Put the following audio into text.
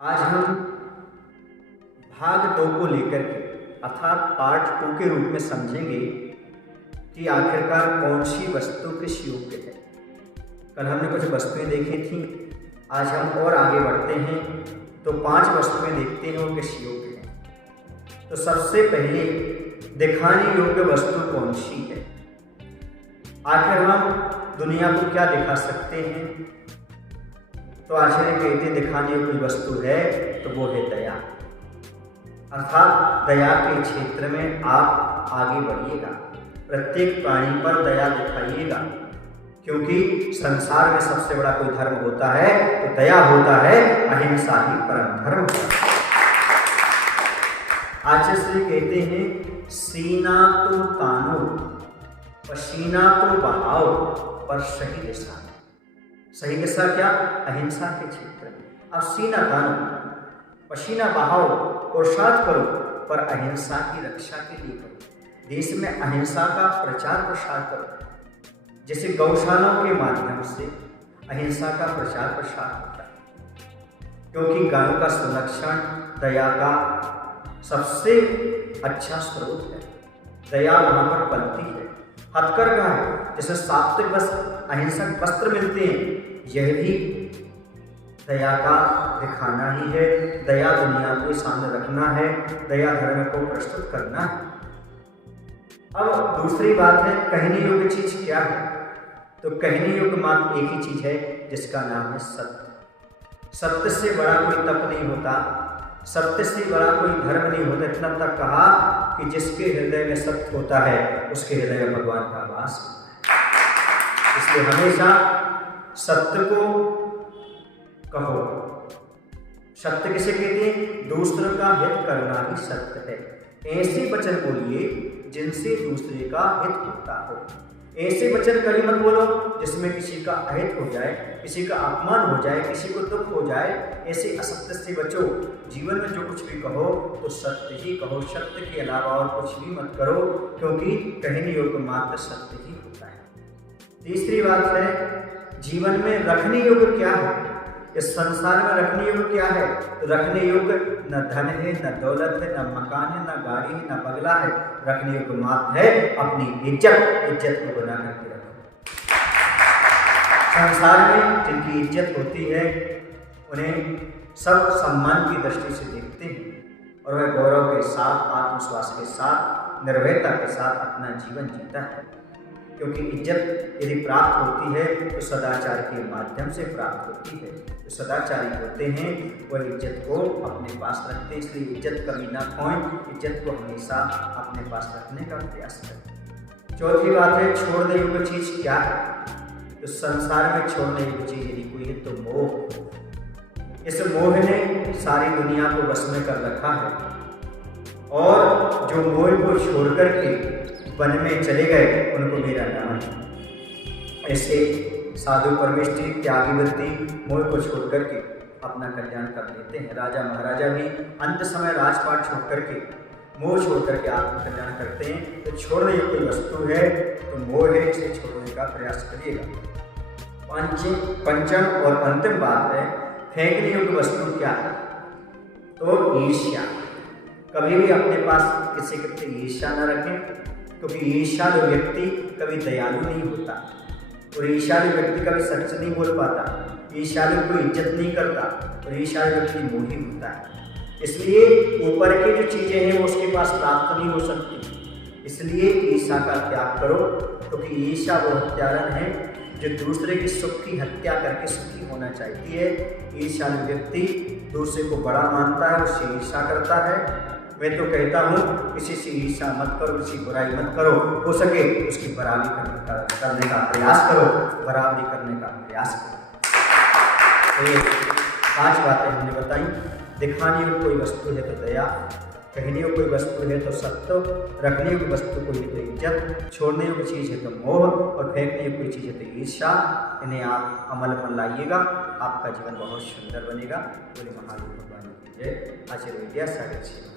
आज हम भाग 2 को लेकर के अर्थात पार्ट 2 के रूप में समझेंगे कि आखिरकार कौन सी वस्तु किस योग्य है। कल हमने कुछ वस्तुएं देखी थी, आज हम और आगे बढ़ते हैं तो 5 वस्तुएं देखते हैं वो किस योग्य है। तो सबसे पहले दिखाने योग्य वस्तु कौन सी है। आखिर हम दुनिया को क्या दिखा सकते हैं, तो आचार्य कहते दिखाने योग्य वस्तु है तो वो है दया। अर्थात दया के क्षेत्र में आप आगे बढ़िएगा, प्रत्येक प्राणी पर दया दिखाइएगा, क्योंकि संसार में सबसे बड़ा कोई धर्म होता है तो दया होता है, अहिंसा ही परम धर्म होता है। आचार्य श्री कहते हैं सीना तो तानो पसीना तो बहाओ पर सही दिशा। सही दिशा क्या? अहिंसा के क्षेत्र में। अब सीना तानो पसीना बहाओ, पुरुषार्थ करो, पर अहिंसा की रक्षा के लिए करो। देश में अहिंसा का प्रचार प्रसार करो। जैसे गौशालाओं के माध्यम से अहिंसा का प्रचार प्रसार होता है, क्योंकि गायों का संरक्षण दया का सबसे अच्छा स्रोत है। दया वहां पर पलती है। हथकरघा है, जैसे सात्विक वस्त्र अहिंसक वस्त्र मिलते हैं, यह भी दया का दिखाना ही है। दया दुनिया के सामने रखना है, दया धर्म को प्रस्तुत करना है। अब दूसरी बात है कहने योग्य चीज क्या है। तो कहने योग्य मात्र एक ही चीज है जिसका नाम है सत्य। सत्य से बड़ा कोई तप नहीं होता, सत्य से बड़ा कोई धर्म नहीं होता। इतना तक कहा कि जिसके हृदय में सत्य होता है उसके हृदय में भगवान का वास होता है। इसलिए हमेशा सत्य को कहो। सत्य किसे कहते हैं? दूसरों का हित करना ही सत्य है। ऐसे वचन बोलिए जिनसे दूसरे का हित होता हो। ऐसे वचन कभी मत बोलो जिसमें किसी का अहित हो जाए, किसी का अपमान हो जाए, किसी को दुख हो जाए। ऐसे असत्य से बचो। जीवन में जो कुछ भी कहो तो सत्य ही कहो, सत्य के अलावा और कुछ भी मत करो, क्योंकि कहने योग्य मात्र सत्य ही होता है। तीसरी बात है जीवन में रखने योग्य क्या है। इस संसार में रखने योग्य क्या है? तो रखने योग्य न धन है, न दौलत है, न मकान है, न गाड़ी है, न बंगला है। रखने योग्य मात्र है अपनी इज्जत को बना करके रखो। संसार में जिनकी इज्जत होती है उन्हें सब सम्मान की दृष्टि से देखते हैं और वह गौरव के साथ, आत्मविश्वास के साथ, निर्भयता के साथ अपना जीवन जीता है। क्योंकि इज्जत यदि प्राप्त होती है तो सदाचार के माध्यम से प्राप्त होती है। जो सदाचारी होते हैं वह इज्जत को अपने पास रखते हैं। इसलिए इज्जत कभी ना खोएं, इज्जत को हमेशा अपने पास रखने का प्रयास करें। चौथी बात है छोड़ने योग्य चीज क्या है। तो संसार में छोड़ने योग्य चीज यदि कोई है तो मोह। इस मोह ने सारी दुनिया को वश में कर रखा है, और जो मोह को छोड़ करके वन में चले गए उनको मेरा नाम है। ऐसे साधु परमेष्ठी त्यागी वृत्ति मोह को छोड़ करके अपना कल्याण कर लेते हैं। राजा महाराजा भी अंत समय राजपाट छोड़ करके, मोह छोड़ करके आत्म कल्याण करते हैं। तो छोड़ने योग्य वस्तु है तो मोह है, इसे छोड़ने का प्रयास करिएगा। पंचम और अंतिम बात है फेंकने योग्य वस्तु क्या है। तो ईर्ष्या। कभी भी अपने पास किसी के प्रति ईर्ष्या न रखें, क्योंकि ईर्ष्यालु व्यक्ति कभी दयालु नहीं होता, और ईर्ष्यालु व्यक्ति कभी सच नहीं बोल पाता, ईर्ष्यालु को इज्जत नहीं करता, और ईर्ष्यालु व्यक्ति मोही होता है। इसलिए ऊपर की जो चीजें हैं वो उसके पास प्राप्त नहीं हो सकती। इसलिए ईर्ष्या का त्याग करो, क्योंकि ईर्ष्या वो हत्यारण है जो दूसरे की सुख की हत्या करके सुखी होना चाहती है। ईर्ष्यालु व्यक्ति दूसरे को बड़ा मानता है, उससे ईर्ष्या करता है। मैं तो कहता हूँ किसी से ईर्ष्या मत करो, किसी बुराई मत करो, हो सके उसकी बराबरी करने का प्रयास करो, बराबरी करने का प्रयास करो। तो ये 5 बातें हमने बताई। दिखाने योग्य कोई वस्तु है तो दया, कहने योग्य कोई वस्तु है तो सत्य, रखने योग्य वस्तु कोई है तो इज्जत, छोड़ने योग्य चीज़ है तो मोह, और फेंकने योग्य कोई चीज़ है तो ईर्ष्या। इन्हें आप अमल में लाइएगा, आपका जीवन बहुत सुंदर बनेगा। बोले महादेव भगवान की जय। आचार्य विद्यासागर।